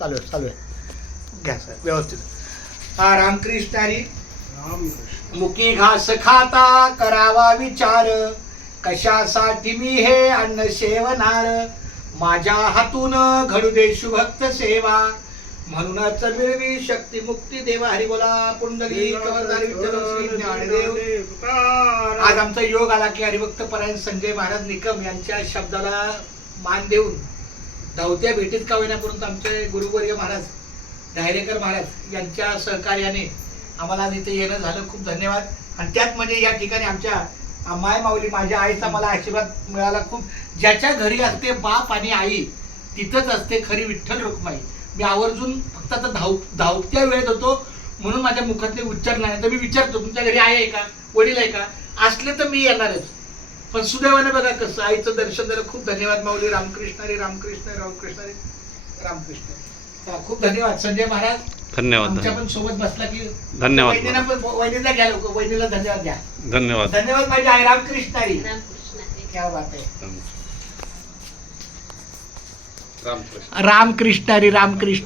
चालू आहे चालू आहे. घ्या सर व्यवस्थित. हा रामकृष्ण हरी. मुकी घास खाता करावा विचार, कशासाठी मी हे अन्न सेवनार. माझ्या हातून घडू दे शुभक्त सेवा, म्हणूनच मिळवी शक्ती मुक्ती देवा. हरी बोला पुंडली कवरदारी विठ्ठल श्री ज्ञानदेव. आज आमचा योग आला की हरिभक्त परायण संजय महाराज निकम यांच्या शब्दाला मान देऊन धावत्या भेटीत का होईनापर्यंत आमचे गुरुवर्य महाराज धायरेकर महाराज यांच्या सहकार्याने आम्हाला इथे येणं झालं. खूप धन्यवाद. आणि त्यात म्हणजे या ठिकाणी आमच्या माय माऊली माझ्या आईचा मला आशीर्वाद मिळाला खूप. ज्याच्या घरी असते बाप आणि आई तिथंच असते खरी विठ्ठल रुक्माई. मी आवर्जून फक्त आता धावत्या वेळेत होतो म्हणून माझ्या मुखातले उच्चार नाही. तर मी विचारतो तुमच्या घरी आई आहे का, वडील आहे का, असले तर मी येणारच. पण सुदैवाने बघा कसं आईचं दर्शन झालं. खूप धन्यवाद माऊली. रामकृष्ण हरी रामकृष्ण रामकृष्ण हरी रामकृष्ण. खूप धन्यवाद संजय महाराज. धन्यवाद. आमच्या पण सोबत बसला की धन्यवाद. वहिनीला पण वहिनीला घ्या लोक वहिनीला धन्यवाद द्या. धन्यवाद. धन्यवाद माझी आई. रामकृष्ण हरी. क्या बात आहे. रामकृष्ण. रामकृष्ण हरी रामकृष्ण.